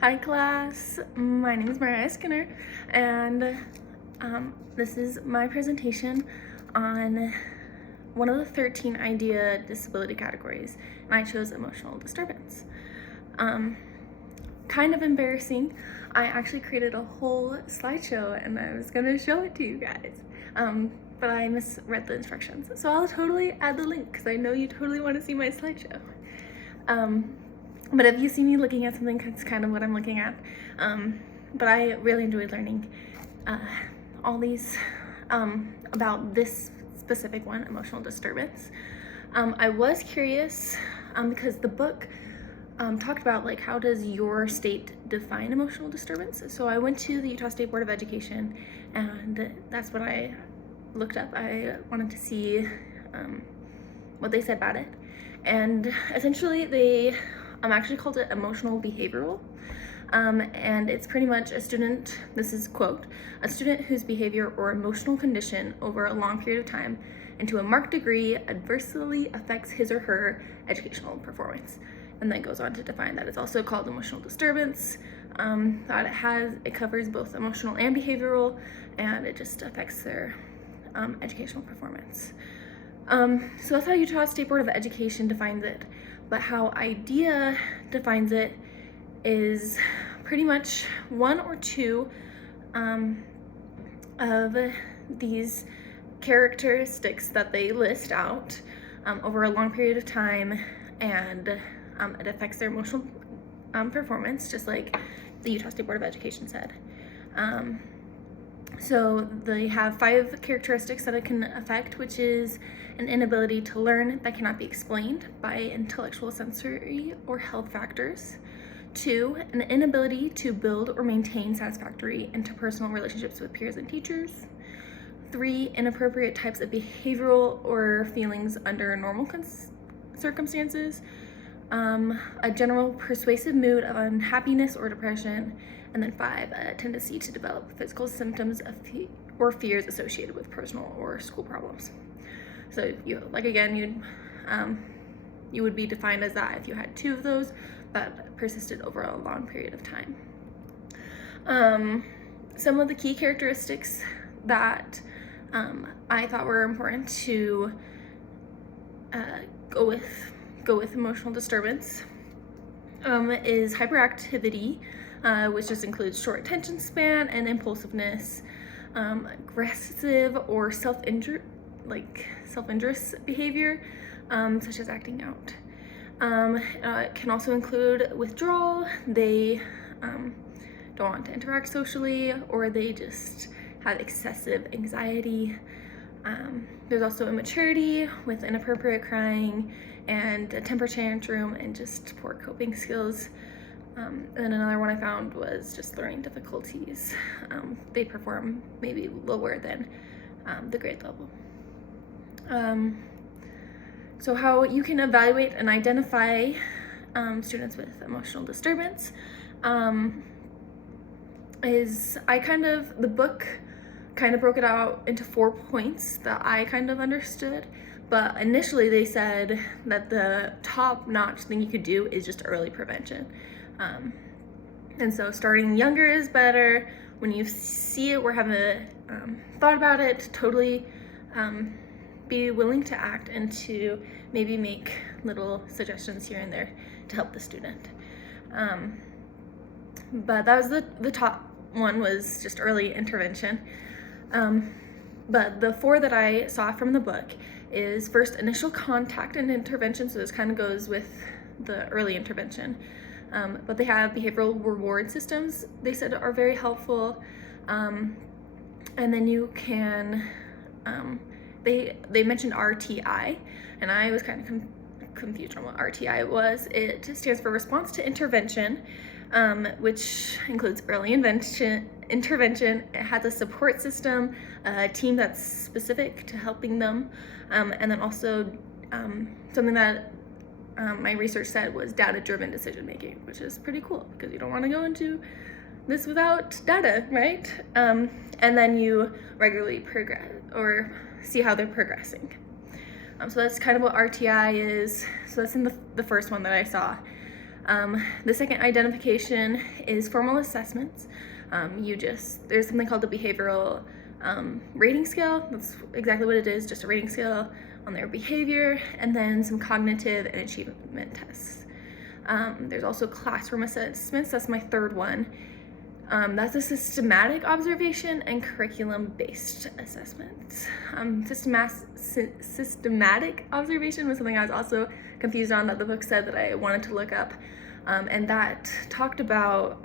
Hi class, my name is Mariah Skinner, and this is my presentation on one of the 13 IDEA disability categories, and I chose emotional disturbance. Kind of embarrassing, I actually created a whole slideshow and I was gonna show it to you guys, but I misread the instructions. So I'll totally add the link because I know you totally want to see my slideshow. But if you see me looking at something, that's kind of what I'm looking at. But I really enjoyed learning all these about this specific one, emotional disturbance. I was curious because the book talked about like how does your state define emotional disturbance. So I went to the Utah State Board of Education, and that's what I looked up. I wanted to see what they said about it, and essentially they actually called it emotional behavioral. And it's pretty much a student, this is quote, a student whose behavior or emotional condition over a long period of time and to a marked degree adversely affects his or her educational performance. And then goes on to define that it's also called emotional disturbance, that it covers both emotional and behavioral, and it just affects their educational performance. So that's how Utah State Board of Education defines it. But how IDEA defines it is pretty much one or two of these characteristics that they list out over a long period of time, and it affects their emotional performance, just like the Utah State Board of Education said. So they have 5 characteristics that it can affect, which is an inability to learn that cannot be explained by intellectual, sensory, or health factors. 2, an inability to build or maintain satisfactory interpersonal relationships with peers and teachers. 3, inappropriate types of behavioral or feelings under normal circumstances. A general persuasive mood of unhappiness or depression. And then 5, a tendency to develop physical symptoms of or fears associated with personal or school problems. So you would be defined as that if you had 2 of those that persisted over a long period of time. Some of the key characteristics that I thought were important to go with emotional disturbance is hyperactivity, which just includes short attention span and impulsiveness, aggressive or self-injurious behavior, such as acting out. It can also include withdrawal. They don't want to interact socially, or they just have excessive anxiety. There's also immaturity with inappropriate crying and a temper tantrum and just poor coping skills. And then another one I found was just learning difficulties. They perform maybe lower than the grade level. So how you can evaluate and identify students with emotional disturbance is the book kind of broke it out into 4 points that I kind of understood. But initially they said that the top-notch thing you could do is just early prevention. And so starting younger is better. When you see it or have a thought about it, totally be willing to act and to maybe make little suggestions here and there to help the student. But that was the top one, was just early intervention. But the 4 that I saw from the book is first initial contact and intervention. So this kind of goes with the early intervention. But they have behavioral reward systems they said are very helpful. And then you can, they mentioned RTI, and I was kind of confused on what RTI was. It stands for response to intervention, which includes early intervention. It has a support system, a team that's specific to helping them, and then also something that my research said was data-driven decision making, which is pretty cool because you don't want to go into this without data, right? And then you regularly progress or see how they're progressing. So that's kind of what RTI is. So that's in the first one that I saw. The second identification is formal assessments. There's something called the behavioral rating scale. That's exactly what it is, just a rating scale on their behavior, and then some cognitive and achievement tests. There's also classroom assessments. That's my third one. That's a systematic observation and curriculum-based assessment. Systematic observation was something I was also confused on, that the book said that I wanted to look up, and that talked about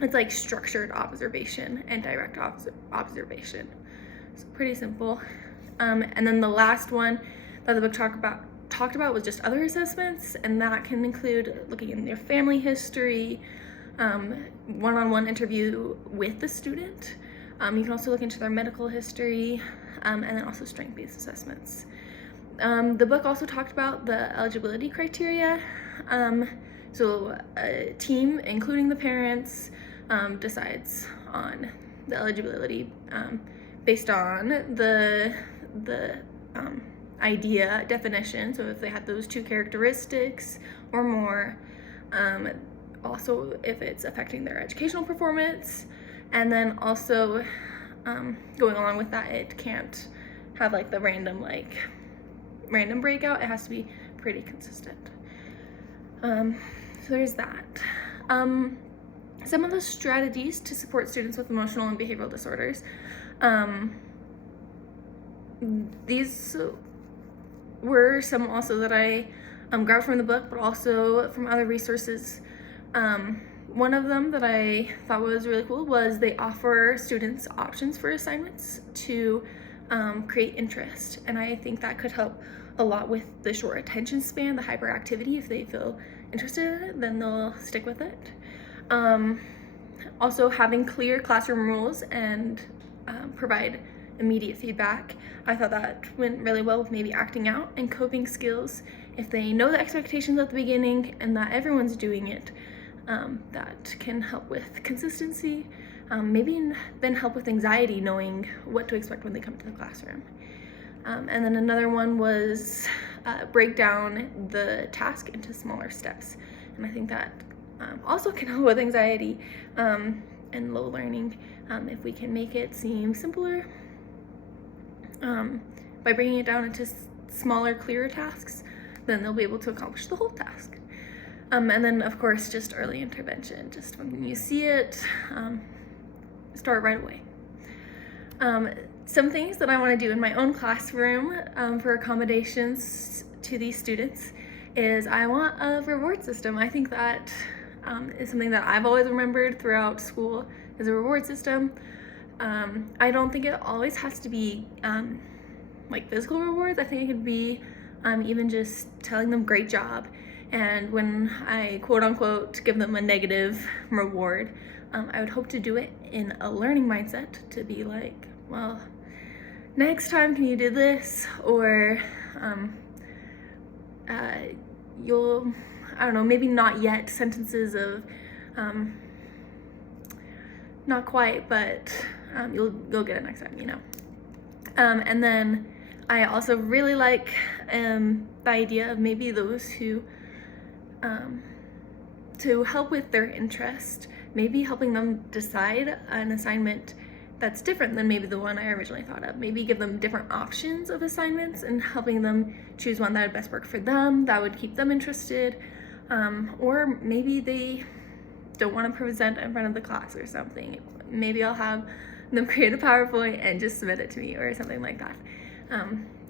it's like structured observation and direct observation. So pretty simple. And then the last one that the book talked about was just other assessments, and that can include looking in their family history, one-on-one interview with the student. You can also look into their medical history, and then also strength-based assessments. The book also talked about the eligibility criteria. So a team, including the parents, decides on the eligibility based on the idea definition. So if they had those two characteristics or more, also if it's affecting their educational performance, and then also going along with that, it can't have like the random breakout. It has to be pretty consistent. So there's that. Some of the strategies to support students with emotional and behavioral disorders. These were some also that I grabbed from the book, but also from other resources. One of them that I thought was really cool was they offer students options for assignments to create interest, and I think that could help a lot with the short attention span, the hyperactivity. If they feel interested in it, then they'll stick with it. Also having clear classroom rules and provide immediate feedback. I thought that went really well with maybe acting out and coping skills. If they know the expectations at the beginning and that everyone's doing it, that can help with consistency. Maybe then help with anxiety, knowing what to expect when they come to the classroom. And then another one was break down the task into smaller steps. And I think that also can help with anxiety and low learning if we can make it seem simpler by bringing it down into smaller, clearer tasks. Then they'll be able to accomplish the whole task. And then, of course, just early intervention. Just when you see it, start right away. Some things that I want to do in my own classroom for accommodations to these students is I want a reward system. I think that is something that I've always remembered throughout school, is a reward system. I don't think it always has to be like physical rewards. I think it could be even just telling them great job. And when I quote unquote give them a negative reward, I would hope to do it in a learning mindset, to be like, well, next time can you do this? Or you'll, I don't know, maybe not yet sentences of not quite, but you'll get it next time, you know. And then I also really like the idea of maybe those who to help with their interest, maybe helping them decide an assignment that's different than maybe the one I originally thought of. Maybe give them different options of assignments and helping them choose one that would best work for them, that would keep them interested. Or maybe they don't want to present in front of the class or something. Maybe I'll have them create a PowerPoint and just submit it to me or something like that.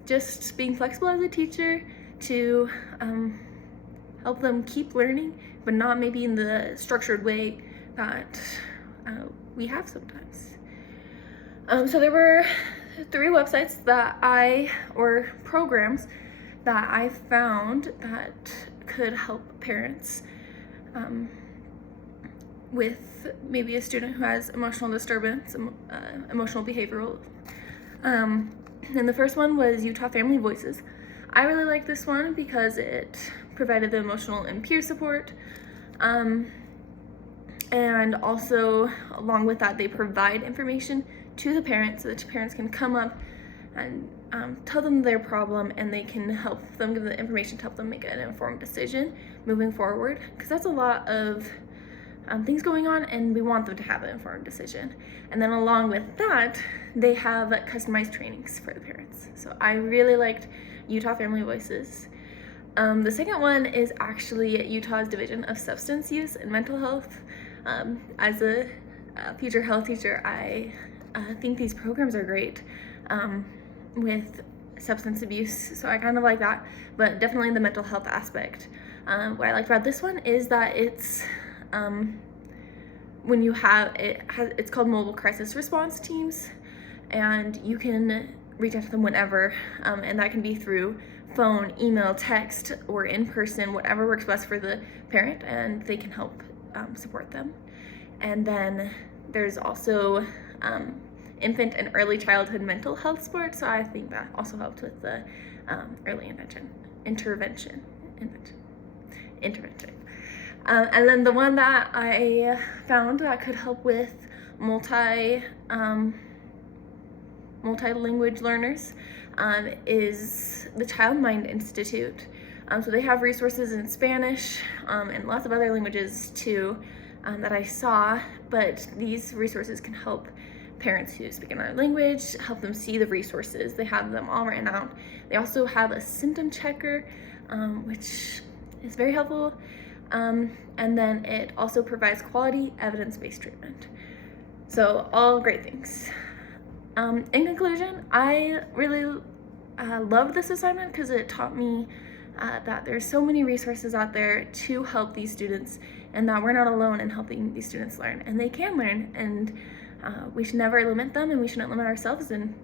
Just being flexible as a teacher to help them keep learning, but not maybe in the structured way that we have sometimes. So there were 3 websites or programs that I found that could help parents with maybe a student who has emotional disturbance, emotional behavioral. And the first one was Utah Family Voices. I really like this one because it provided the emotional and peer support. And also, along with that, they provide information to the parents so that parents can come up and tell them their problem, and they can help them, give them the information to help them make an informed decision moving forward, because that's a lot of things going on, and we want them to have an informed decision. And then along with that, they have customized trainings for the parents. So I really liked Utah Family Voices. The second one is actually Utah's Division of Substance Use and Mental Health. As a future health teacher, I think these programs are great with substance abuse, so I kind of like that, but definitely the mental health aspect. What I liked about this one is that it's when you have it's called mobile crisis response teams, and you can reach out to them whenever, and that can be through phone, email, text, or in person, whatever works best for the parent, and they can help support them. And then there's also infant and early childhood mental health support, so I think that also helped with the early intervention. And then the one that I found that could help with multi-language learners is the Child Mind Institute. So they have resources in Spanish and lots of other languages too that I saw, but these resources can help parents who speak another language, help them see the resources. They have them all written out. They also have a symptom checker, which is very helpful. And then it also provides quality evidence-based treatment. So all great things. In conclusion, I really loved this assignment because it taught me that there's so many resources out there to help these students, and that we're not alone in helping these students learn, and they can learn, and we should never limit them, and we shouldn't limit ourselves, and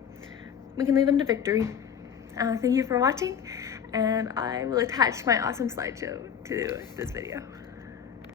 we can lead them to victory. Thank you for watching, and I will attach my awesome slideshow to this video.